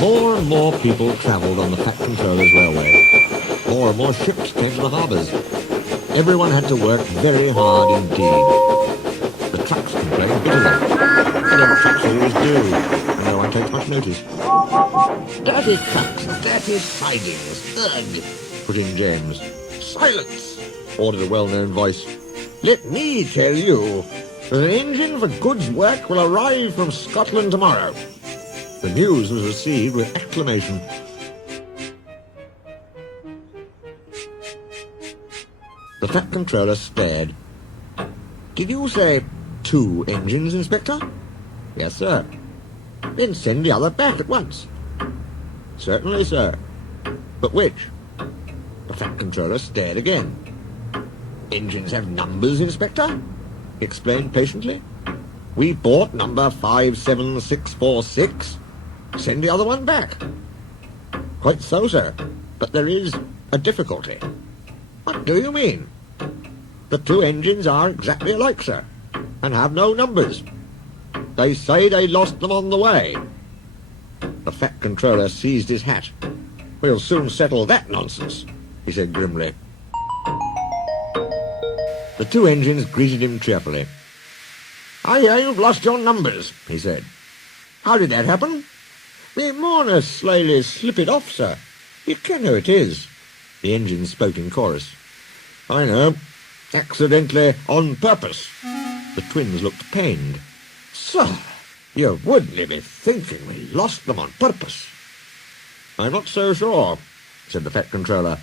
More and more people travelled on the Fat Controller's railway. More and more ships came to the harbours. Everyone had to work very hard indeed. The trucks complained bitterly. The trucks always do, and no one takes much notice. Dirty trucks, dirty sidings, ugh, put in James. Silence, ordered a well-known voice. Let me tell you that an engine for goods work will arrive from Scotland tomorrow. The news was received with acclamation. The Fat Controller stared. Did you say 2 engines, Inspector? Yes, sir. Then send the other back at once. Certainly, sir. But which? The Fat Controller stared again. Engines have numbers, Inspector, he explained patiently. We bought number 57646. Send the other one back. Quite so, sir. But there is a difficulty. What do you mean? The 2 engines are exactly alike, sir, and have no numbers. They say they lost them on the way. The Fat Controller seized his hat. We'll soon settle that nonsense, he said grimly. The 2 engines greeted him cheerfully. I hear you've lost your numbers, he said. How did that happen? The mourner slyly slip it off, sir. You ken who it is. The engines spoke in chorus. I know. Accidentally, on purpose. The twins looked pained. Sir, you wouldn't be thinking we lost them on purpose. I'm not so sure, said the Fat Controller.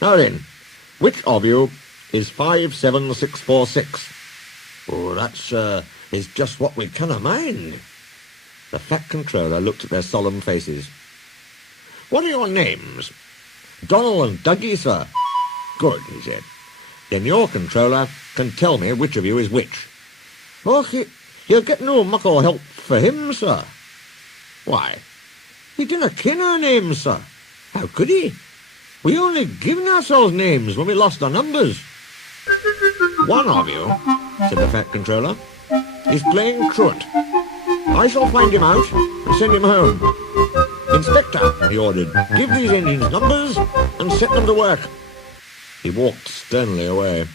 Now then, which of you is 57646? Oh, that's, is just what we canna mind. The Fat Controller looked at their solemn faces. What are your names? Donald and Dougie, sir. Good, he said. Then your controller can tell me which of you is which. Oh, you'll get no muckle help for him, sir. Why? He didn't ken our names, sir. How could he? We only given ourselves names when we lost our numbers. One of you, said the Fat Controller, is playing truant. I shall find him out and send him home. Inspector, he ordered, give these engines numbers and set them to work. He walked sternly away.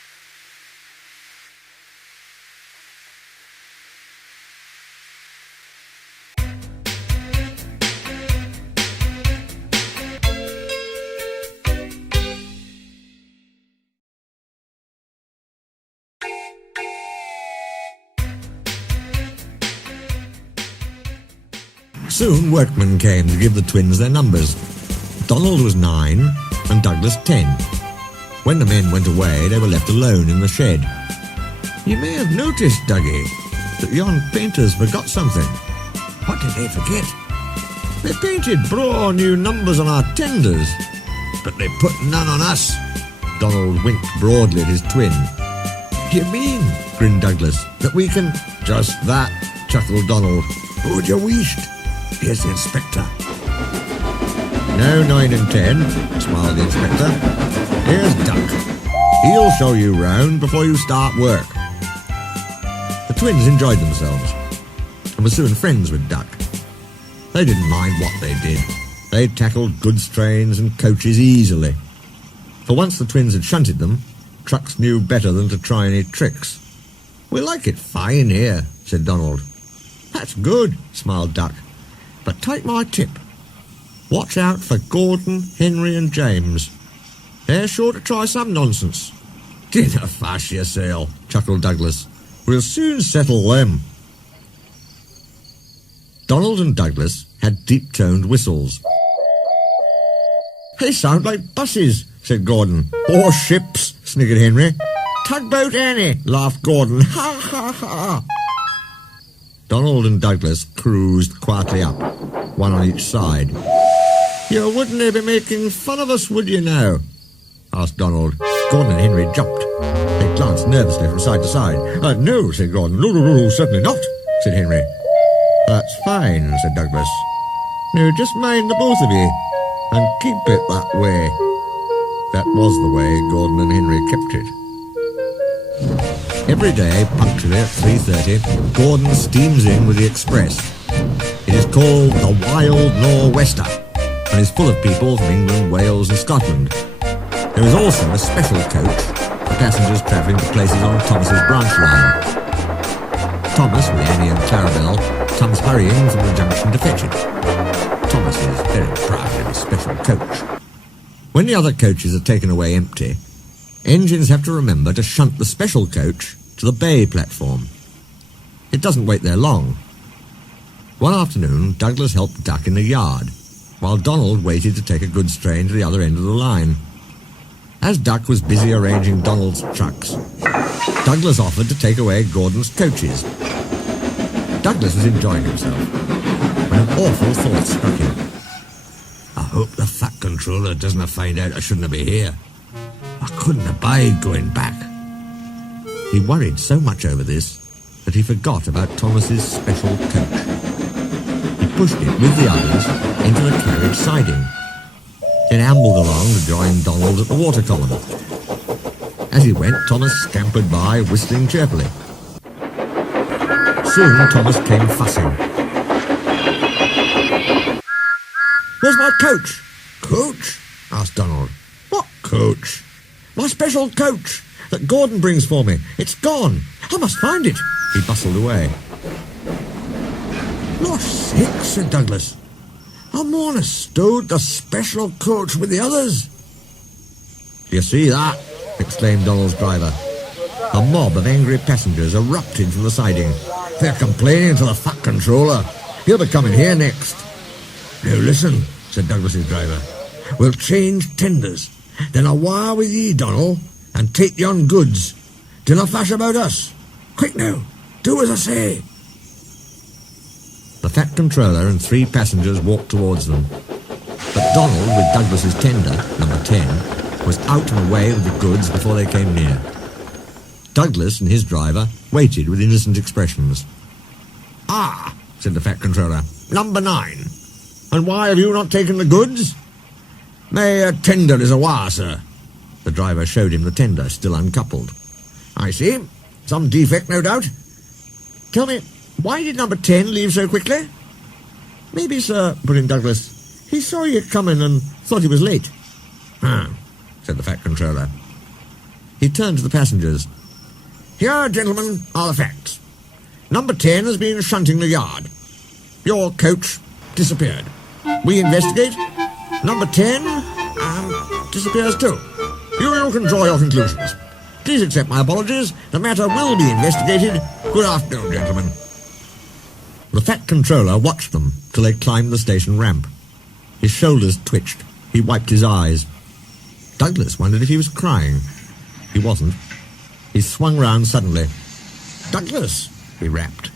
Soon workmen came to give the twins their numbers. Donald was 9 and Douglas 10. When the men went away, they were left alone in the shed. You may have noticed, Dougie, that yon painters forgot something. What did they forget? They painted braw new numbers on our tenders, but they put none on us. Donald winked broadly at his twin. You mean, grinned Douglas, that we can... Just that, chuckled Donald. Who'd you wished? Here's the Inspector. No 9 and 10, smiled the Inspector. Here's Duck. He'll show you round before you start work. The twins enjoyed themselves and were soon friends with Duck. They didn't mind what they did. They tackled goods trains and coaches easily. For once the twins had shunted them, trucks knew better than to try any tricks. We like it fine here, said Donald. That's good, smiled Duck. But take my tip. Watch out for Gordon, Henry and James. They're sure to try some nonsense. Dinna fash yourself, chuckled Douglas. We'll soon settle them. Donald and Douglas had deep-toned whistles. They sound like buses, said Gordon. Or ships, sniggered Henry. Tugboat Annie, laughed Gordon. Ha, ha, ha. Donald and Douglas cruised quietly up, one on each side. You wouldn't be making fun of us, would you now? Asked Donald. Gordon and Henry jumped. They glanced nervously from side to side. No, said Gordon. No, certainly not, said Henry. That's fine, said Douglas. Now just mind the both of you, and keep it that way. That was the way Gordon and Henry kept it. Every day, punctually at 3:30, Gordon steams in with the express. It is called the Wild Nor'Wester and is full of people from England, Wales and Scotland. There is also a special coach for passengers travelling to places on Thomas's branch line. Thomas, with Annie and Clarabelle, comes hurrying from the junction to fetch it. Thomas is very proud of his special coach. When the other coaches are taken away empty, engines have to remember to shunt the special coach to the bay platform. It doesn't wait there long. One afternoon, Douglas helped Duck in the yard, while Donald waited to take a goods train to the other end of the line. As Duck was busy arranging Donald's trucks, Douglas offered to take away Gordon's coaches. Douglas was enjoying himself when an awful thought struck him. I hope the fat controller doesn't find out I shouldn't be here. I couldn't abide going back. He worried so much over this that he forgot about Thomas's special coach. He pushed it with the others into the carriage siding, then ambled along to join Donald at the water column. As he went, Thomas scampered by, whistling cheerfully. Soon Thomas came fussing. "Where's my coach?" "Coach?" asked Donald. "What coach?" "My special coach that Gordon brings for me. It's gone. I must find it." He bustled away. "Lost sakes," said Douglas. "I'm on a stowed the special coach with the others." "Do you see that?" exclaimed Donald's driver. A mob of angry passengers erupted from the siding. "They're complaining to the fat controller. He'll be coming here next." "Now listen," said Douglas's driver. "We'll change tenders. Then I'll wire with ye, Donald, and take yon goods. Dinna fash about us. Quick now, do as I say." The fat controller and 3 passengers walked towards them. But Donald, with Douglas's tender, number 10, was out and away with the goods before they came near. Douglas and his driver waited with innocent expressions. "Ah," said the fat controller, "number 9. And why have you not taken the goods?" "My tender is awa, sir." The driver showed him the tender, still uncoupled. "I see. Some defect, no doubt. Tell me, why did number 10 leave so quickly?" "Maybe, sir," put in Douglas, "he saw you coming and thought he was late." "Ah," said the fat controller. He turned to the passengers. "Here, gentlemen, are the facts. Number 10 has been shunting the yard. Your coach disappeared. We investigate. Number 10 disappears too. You can draw your conclusions. Please accept my apologies. The matter will be investigated. Good afternoon, gentlemen." The fat controller watched them till they climbed the station ramp. His shoulders twitched. He wiped his eyes. Douglas wondered if he was crying. He wasn't. He swung round suddenly. "Douglas," he rapped,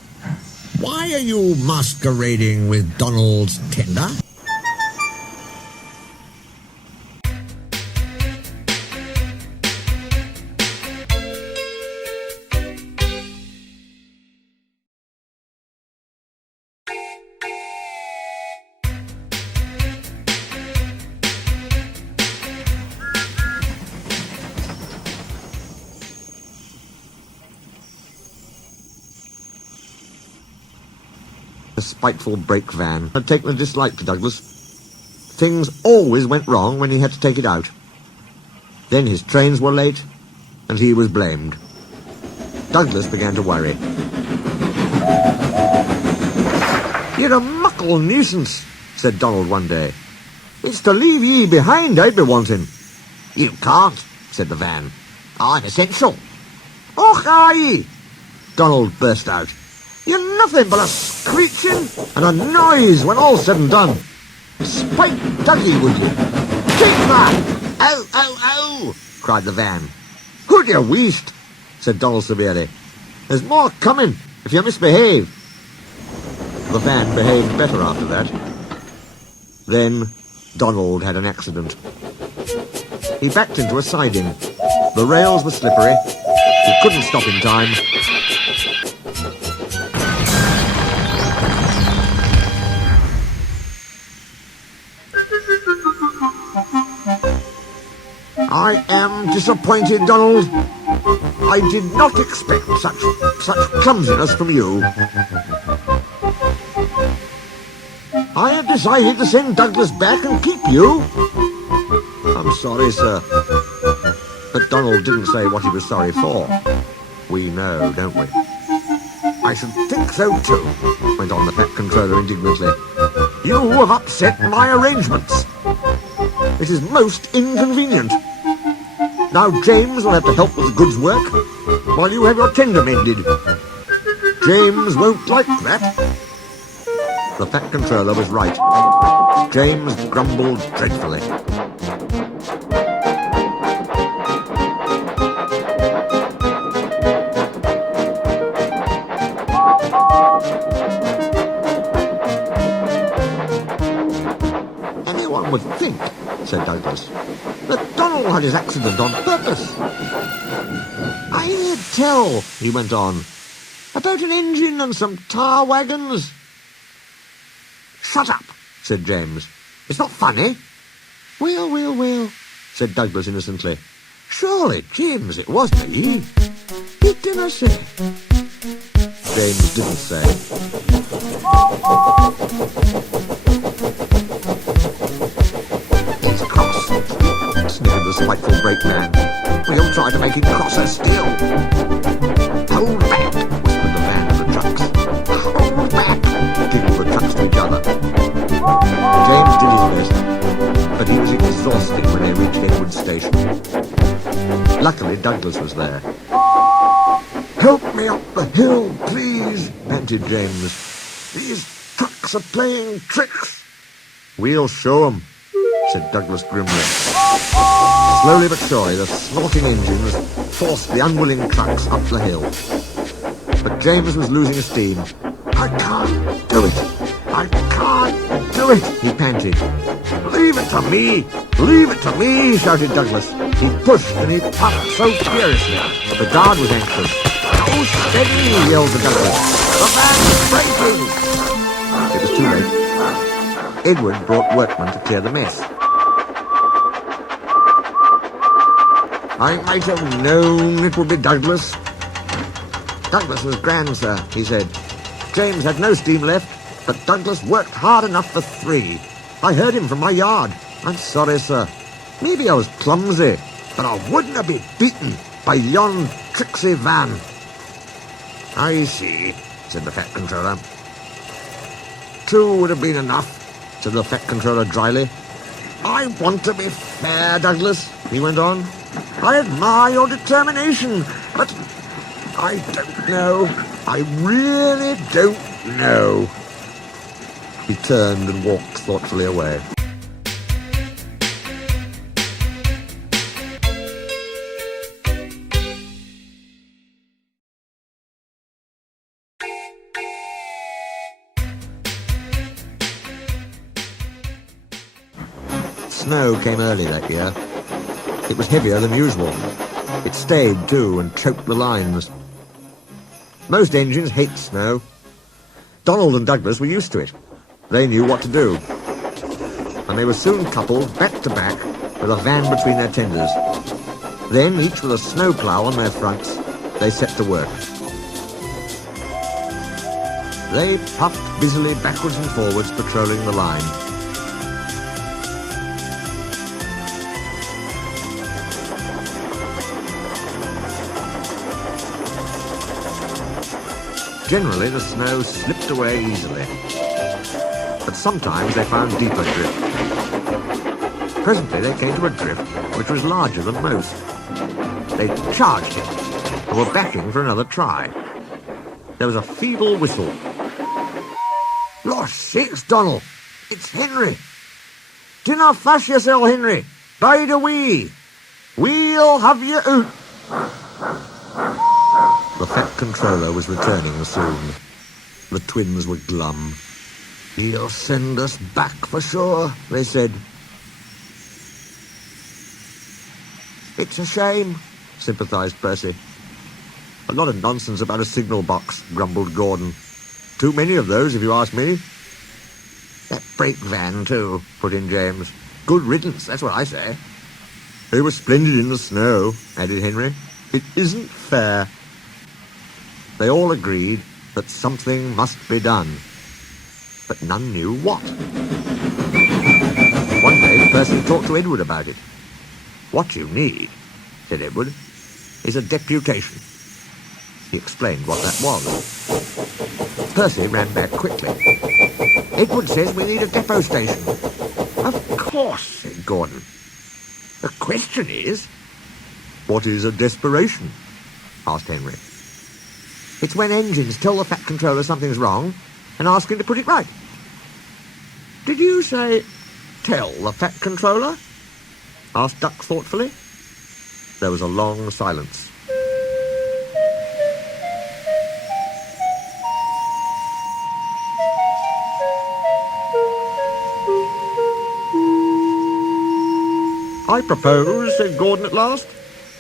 "why are you masquerading with Donald's tender?" The spiteful brakevan had taken a dislike to Douglas. Things always went wrong when he had to take it out. Then his trains were late, and he was blamed. Douglas began to worry. "You're a muckle nuisance," said Donald one day. "It's to leave ye behind I'd be wanting." "You can't," said the van. "I'm essential." "Och, aye!" Donald burst out. "You're nothing but a screeching and a noise when all's said and done. Spite Dougie, would you? Take that!" "Ow, ow, ow!" cried the van. "Who'd you weast?" said Donald severely. "There's more coming if you misbehave." The van behaved better after that. Then Donald had an accident. He backed into a siding. The rails were slippery. He couldn't stop in time. "I am disappointed, Donald. I did not expect such clumsiness from you." I have decided to send Douglas back and keep you. I'm sorry, sir. But Donald didn't say what he was sorry for. We know, don't we? I should think so too, went on the Fat Controller indignantly. You have upset my arrangements. It is most inconvenient. Now James will have to help with the goods work while you have your tender mended. James won't like that. The Fat Controller was right. James grumbled dreadfully. Anyone would think, said Douglas, that Donald had his accident on purpose. I hear tell, he went on, about an engine and some tar wagons. Shut up, said James. It's not funny. Well, said Douglas innocently. Surely, James, it was me. He didn't say. James didn't say. He's cross, snickered the spiteful brakeman. We'll try to make him crosser still. Hold back, whispered the van to the trucks. Hold back, giggled the trucks to each other. James did his best, but he was exhausted when they reached Edward's station. Luckily, Douglas was there. Help me up the hill, please, panted James. These trucks are playing tricks. We'll show 'em, said Douglas grimly. Slowly but surely, the snorting engines forced the unwilling trucks up the hill. But James was losing steam. I can't do it. I can't do it, he panted. Leave it to me! Leave it to me, shouted Douglas. He pushed and he puffed so furiously that the guard was anxious. Oh, steady, yelled the Douglas. The van's breaking! It was too late. Edward brought workmen to clear the mess. I might have known it would be Douglas. Douglas was grand, sir, he said. James had no steam left, but Douglas worked hard enough for 3. I heard him from my yard. I'm sorry, sir. Maybe I was clumsy, but I wouldn't have been beaten by yon tricksy van. I see, said the Fat Controller. 2 would have been enough, said the Fat Controller dryly. I want to be fair, Douglas, he went on. I admire your determination, but I don't know. I really don't know. He turned and walked thoughtfully away. Snow came early that year. It was heavier than usual. It stayed, too, and choked the lines. Most engines hate snow. Donald and Douglas were used to it. They knew what to do. And they were soon coupled back to back with a van between their tenders. Then, each with a snowplough on their fronts, they set to work. They puffed busily backwards and forwards, patrolling the line. Generally, the snow slipped away easily, but sometimes they found deeper drift. Presently, they came to a drift which was larger than most. They charged it and were backing for another try. There was a feeble whistle. Lost sakes, Donald! It's Henry! Dinna fash yourself, Henry! Bide a wee! We'll have you out! The Fat Controller was returning soon. The twins were glum. He'll send us back for sure, they said. It's a shame, sympathized Percy. A lot of nonsense about a signal box, grumbled Gordon. Too many of those, if you ask me. That brakevan, too, put in James. Good riddance, that's what I say. They were splendid in the snow, added Henry. It isn't fair. They all agreed that something must be done. but none knew what. One day, Percy talked to Edward about it. "What you need," said Edward, "is a deputation." He explained what that was. Percy ran back quickly. "Edward says we need a depot station." "Of course," said Gordon. "The question is..." "What is a desperation?" asked Henry. "It's when engines tell the Fat Controller something's wrong and ask him to put it right." "Did you say tell the Fat Controller?" asked Duck thoughtfully. There was a long silence. "I propose," said Gordon at last,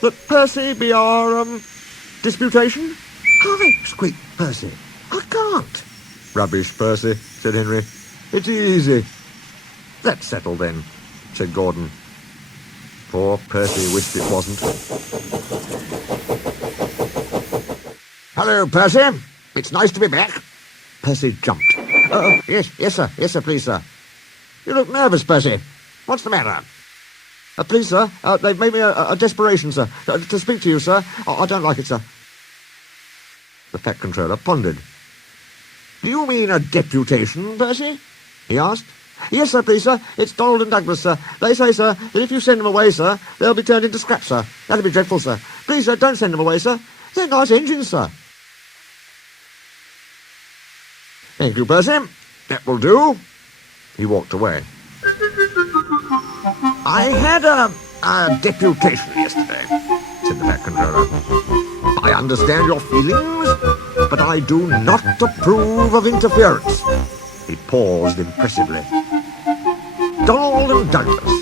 "that Percy be our, disputation." "Hi!" squeaked Percy. "I can't." "Rubbish, Percy," said Henry. "It's easy." "That's settled then," said Gordon. Poor Percy wished it wasn't. "Hello, Percy. It's nice to be back." Percy jumped. Yes, sir, please, sir." "You look nervous, Percy. What's the matter?" "Please, sir, they've made me a desperation, sir. To speak to you, sir. I don't like it, sir." The Fat Controller pondered. "Do you mean a deputation, Percy?" he asked. "Yes, sir, please, sir. It's Donald and Douglas, sir. They say, sir, that if you send them away, sir, they'll be turned into scrap, sir. That'd be dreadful, sir. Please, sir, don't send them away, sir. They're nice engines, sir." "Thank you, Percy. That will do." He walked away. "I had a deputation yesterday," said the Fat Controller. "I understand your feelings, but I do not approve of interference." He paused impressively. "Donald and Douglas,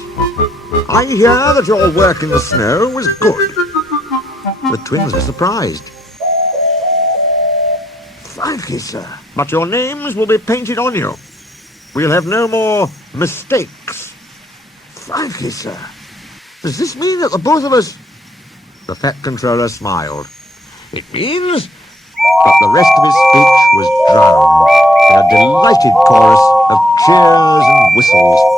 I hear that your work in the snow was good." The twins were surprised. "Thank you, sir. But your names will be painted on you. We'll have no more mistakes." "Thank you, sir. Does this mean that the both of us..." The Fat Controller smiled. "It means..." But the rest of his speech was drowned in a delighted chorus of cheers and whistles.